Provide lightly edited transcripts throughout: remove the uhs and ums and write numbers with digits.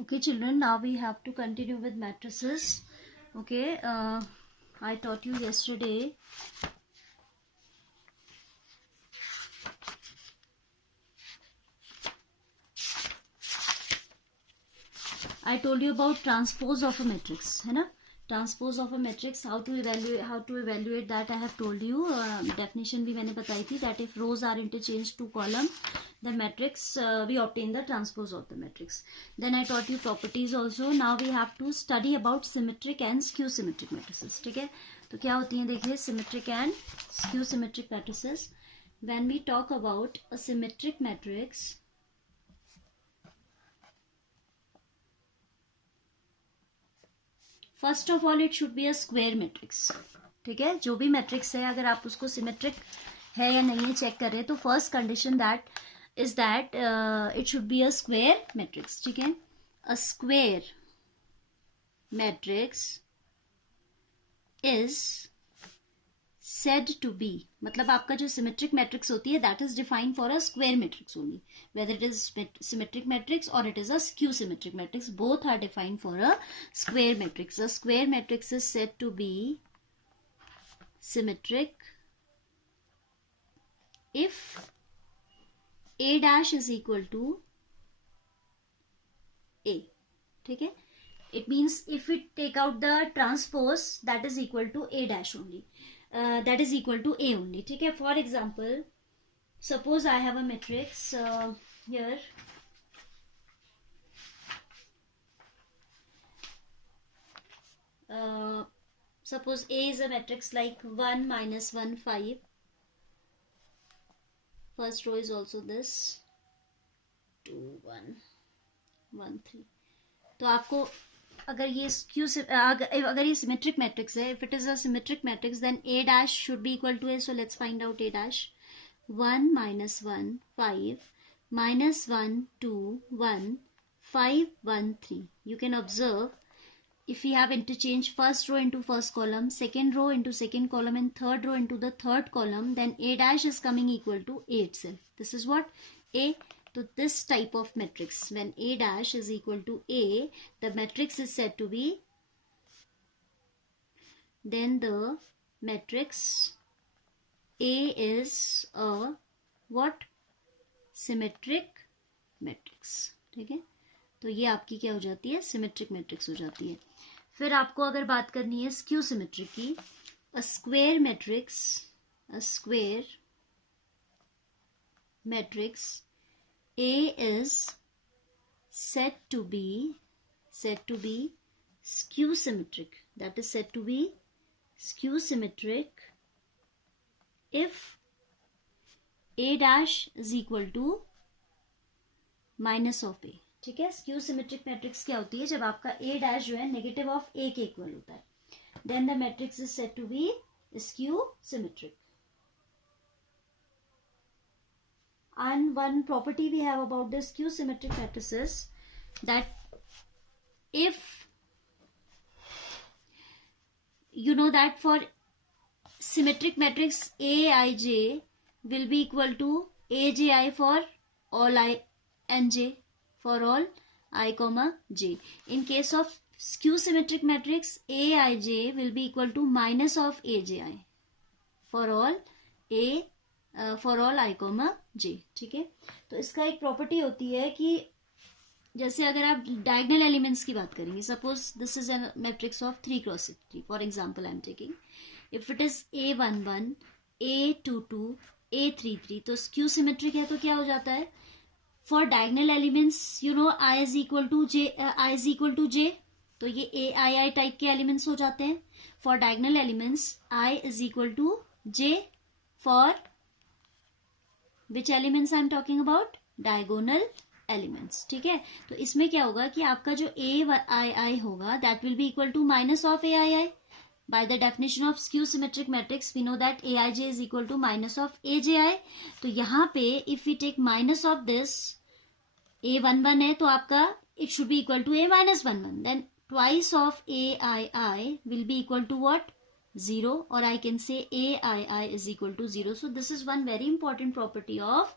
Okay, children, now we have to continue with matrices. Okay, I taught you yesterday I told you about transpose of a matrix, है ना? Transpose of a matrix, how to evaluate that I have told you. Definition भी मैंने बताई थी that if rows are interchanged to column, the matrix we obtain the transpose of the matrix. Then I taught you properties also. Now we have to study about symmetric and skew symmetric matrices. ठीक है? तो क्या होती हैं देखिए symmetric and skew symmetric matrices. When we talk about a symmetric matrix, first of all it should be a square matrix. ठीक है, जो भी मैट्रिक्स है अगर आप उसको सिमेट्रिक है या नहीं है चेक कर रहे हैं तो first condition that is that it should be a square matrix. ठीक है, a square matrix is said to be, मतलब आपका जो सिमेट्रिक मैट्रिक्स होती है that is defined for a square matrix only, whether it is symmetric matrix or it is a skew symmetric matrix, both are defined for a square matrix. A square matrix is said to be symmetric if a dash is equal to a. ठीक है, it means if we take out the transpose that is equal to a dash only, that is equal to a only. ठीक है, for example suppose I have a matrix here, suppose A is a matrix like 1 minus 1 5. First row is also this 2 1 1 3. तो आपको अगर ये skew अगर ये symmetric matrix है, if it is a symmetric matrix then a dash should be equal to a. So let's find out a dash. 1 minus 1 5 minus 1 2 1 5 1 3. You can observe if we have interchange first row into first column, second row into second column and third row into the third column, then a dash is coming equal to a itself. This is what a. तो this type of matrix, when a dash is equal to a, the matrix is said to be, then the matrix A is a what? Symmetric matrix. ठीक है, तो ये आपकी क्या हो जाती है? सिमेट्रिक मैट्रिक्स हो जाती है. फिर आपको अगर बात करनी है स्क्यू सिमेट्रिक की, a square matrix A is said to be skew symmetric. That is said to be skew symmetric if a dash is equal to minus of a. ठीक है, स्क्यू सिमेट्रिक मैट्रिक्स क्या होती है? जब आपका a dash जो है negative of a के इक्वल होता है, then the matrix is said to be skew symmetric. And one property we have about the skew symmetric matrices, that if you know that for symmetric matrix aij will be equal to aji for all I and j, for all I comma j. In case of skew symmetric matrix aij will be equal to minus of aji for all a for all I comma J. ठीक है, तो इसका एक property होती है कि जैसे अगर आप डायगोनल एलिमेंट्स की बात करेंगे, suppose this is a matrix of 3 cross 3. For example I am taking if it is a11 a22 a33, तो स्क्यू सिमेट्रिक है तो क्या हो जाता है? For diagonal elements you know i is equal to j, तो ये a i टाइप के एलिमेंट्स हो जाते हैं. For diagonal elements i is equal to j for which elements I am talking about? Diagonal elements. ठीक है, तो इसमें क्या होगा कि आपका जो ai होगा that will be equal to minus of aii. By the definition of skew symmetric matrix we know that aij is equal to minus of aji. तो यहाँ पे if we take minus of this a11 है तो आपका it should be equal to a minus 11. Then twice of aii will be equal to what? 0, or I can say aii is equal to 0. So this is one very important property of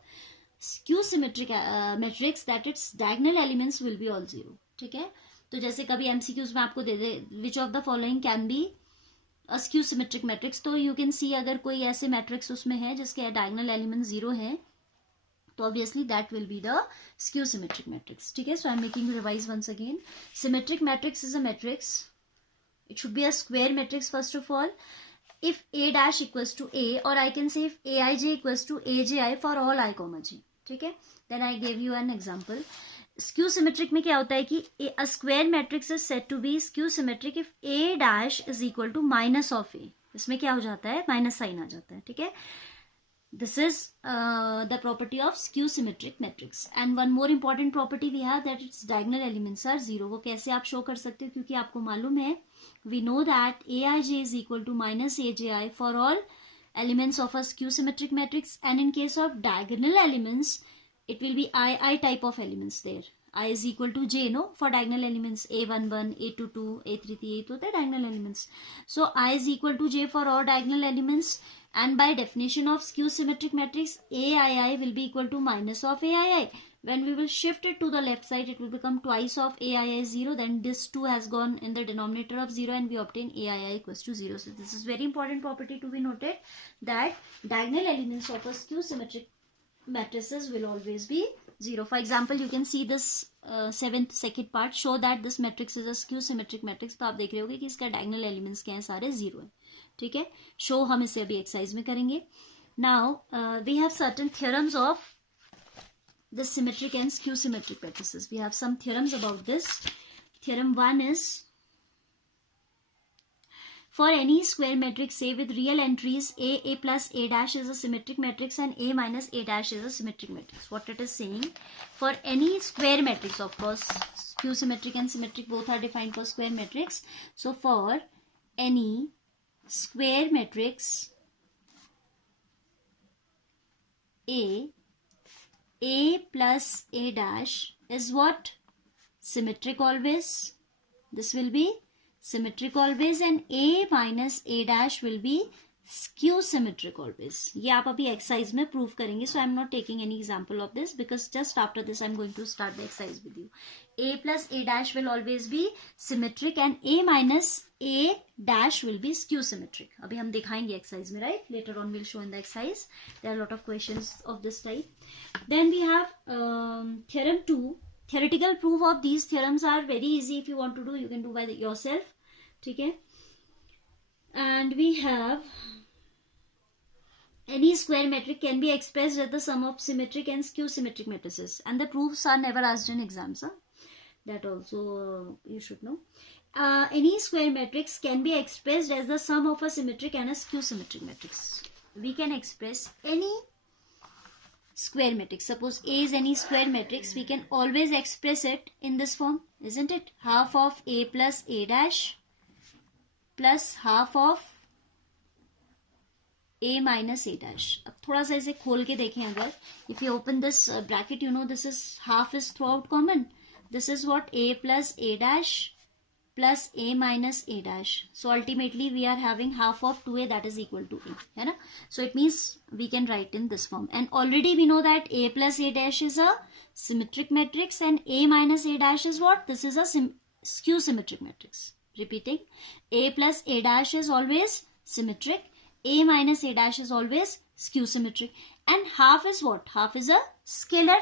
skew symmetric matrix that its diagonal elements will be all zero. ठीक है, तो जैसे कभी MCQs में आपको दे दे which of the following can be a skew symmetric matrix, तो यू कैन सी अगर कोई ऐसे मैट्रिक्स उसमें है जिसके डायगोनल एलिमेंट जीरो है तो obviously that will be the skew symmetric matrix. ठीक है, so I'm making revise once again. Symmetric matrix is a matrix. It should be a square matrix first of all. If A dash equals to A, or I can say if Aij equals to Abi for all I comma j. ठीक है, then I gave you an example. Skew symmetric में क्या होता है कि a square matrix is said to be skew symmetric if A dash is equal to minus of A. इसमें क्या हो जाता है, माइनस साइन आ जाता है. ठीक है, this is the property of skew symmetric matrix. And one more important property we have that its diagonal elements are zero. वो कैसे आप शो कर सकते हो, क्योंकि आपको मालूम है we know that Aij is equal to minus Abi for all elements of a skew symmetric matrix, and in case of diagonal elements it will be I type of elements there. I is equal to j, no, for diagonal elements a11, a22, a33, a होते हैं diagonal elements. So I is equal to j for all diagonal elements, and by definition of skew symmetric matrix aii will be equal to minus of aii. When we will shift it to the left side, it will become twice of aii 0, then this 2 has gone in the denominator of 0 and we obtain aii equals to 0. So this is very important property to be noted, that diagonal elements of a skew symmetric matrices will always be 0. For example, you can see this seventh second part show that this matrix is a skew symmetric matrix. तो आप देख रहे होगे कि इसका diagonal elements क्या हैं, सारे 0 है. ठीक है, शो हम इसे अभी एक्सरसाइज में करेंगे. Now we have certain theorems of the symmetric and skew symmetric matrices. We have some theorems about this. Theorem 1 is, for any square matrix say with real entries a plus a dash is a symmetric matrix and a minus a dash is a symmetric matrix. What it is saying, for any square matrix, of course skew symmetric and symmetric both are defined for square matrix. So for any square matrix a plus a dash is what? Symmetric always. This will be symmetric always, and a minus a dash will be skew symmetric always. ये आप अभी exercise में prove करेंगे. So I am not taking any example of this because just after this I am going to start the exercise with you. A plus a dash will always be symmetric and a minus a dash will be skew symmetric. अभी हम दिखाएंगे exercise में, right? Later on we'll show in the exercise. There are a lot of questions of this type. Then we have theorem 2. Theoretical proof of these theorems are very easy. If you want to do, you can do by yourself. ठीक है, and we have any square metric can be expressed as the sum of symmetric and skew symmetric matrices, and the proofs are never asked in exams, huh? That also you should know. Any square matrix can be expressed as the sum of a symmetric and a skew symmetric matrix. We can express any square matrix. Suppose A is any square matrix, we can always express it in this form, isn't it? Half of A plus A dash plus half of A minus A dash. अब थोड़ा सा इसे खोल के देखें अगर, if you open this bracket, you know this is half is throughout common. This is what? A plus A dash plus A minus A dash. So ultimately we are having half of 2A, that is equal to A. है ना? So it means we can write in this form. And already we know that A plus A dash is a symmetric matrix and A minus A dash is what? This is a skew symmetric matrix. Repeating, A plus A dash is always symmetric, A minus A dash is always skew symmetric, and half is what? Half is a scalar.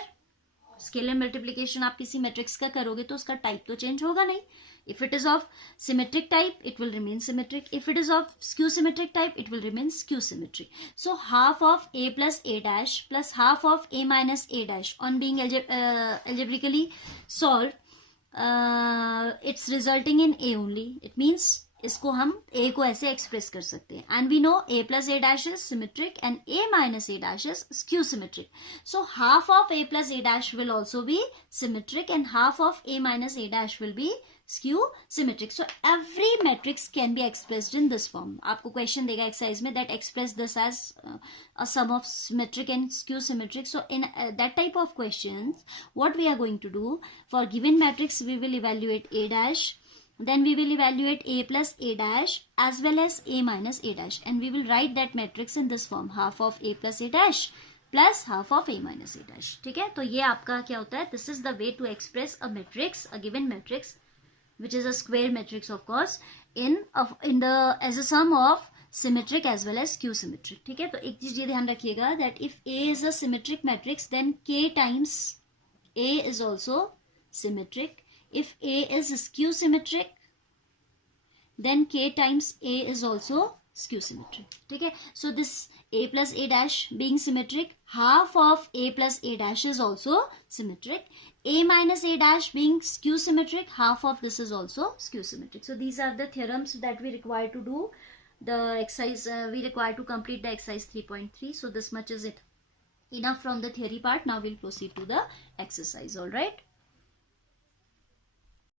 Scalar multiplication आप किसी matrix का करोगे तो उसका type तो change होगा नहीं. If it is of symmetric type, it will remain symmetric. If it is of skew symmetric type, it will remain skew symmetric. So half of A plus A dash plus half of A minus A dash on being algebraically solved, it's resulting in A only. It means इसको हम A को ऐसे express कर सकते हैं. And we know A plus A dash is symmetric and A minus A dash is skew symmetric. So half of A plus A dash will also be symmetric and half of A minus A dash will be skew symmetric. So every matrix can be expressed in this form. आपको question देगा exercise में that express this as a sum of symmetric and skew symmetric. So in that type of questions, what we are going to do, for given matrix we will evaluate A dash, then we will evaluate A plus A dash as well as A minus A dash, and we will write that matrix in this form: half of A plus A dash plus half of a minus a dash. ठीक है, तो ये आपका क्या होता है, this is the way to express a matrix, a given matrix which is a square matrix of course in the as a sum of symmetric as well as skew symmetric. ठीक है, तो एक चीज ये ध्यान रखिएगा that if A is a symmetric matrix then K times A is also symmetric. If A is skew symmetric then K times A is also skew symmetric. ठीक है, so this A plus A dash being symmetric, half of A plus A dash is also symmetric. A minus A dash being skew symmetric, half of this is also skew symmetric. So these are the theorems that we require to do the exercise, we require to complete the exercise 3.3. So this much is it enough from the theory part. Now we'll proceed to the exercise. All right.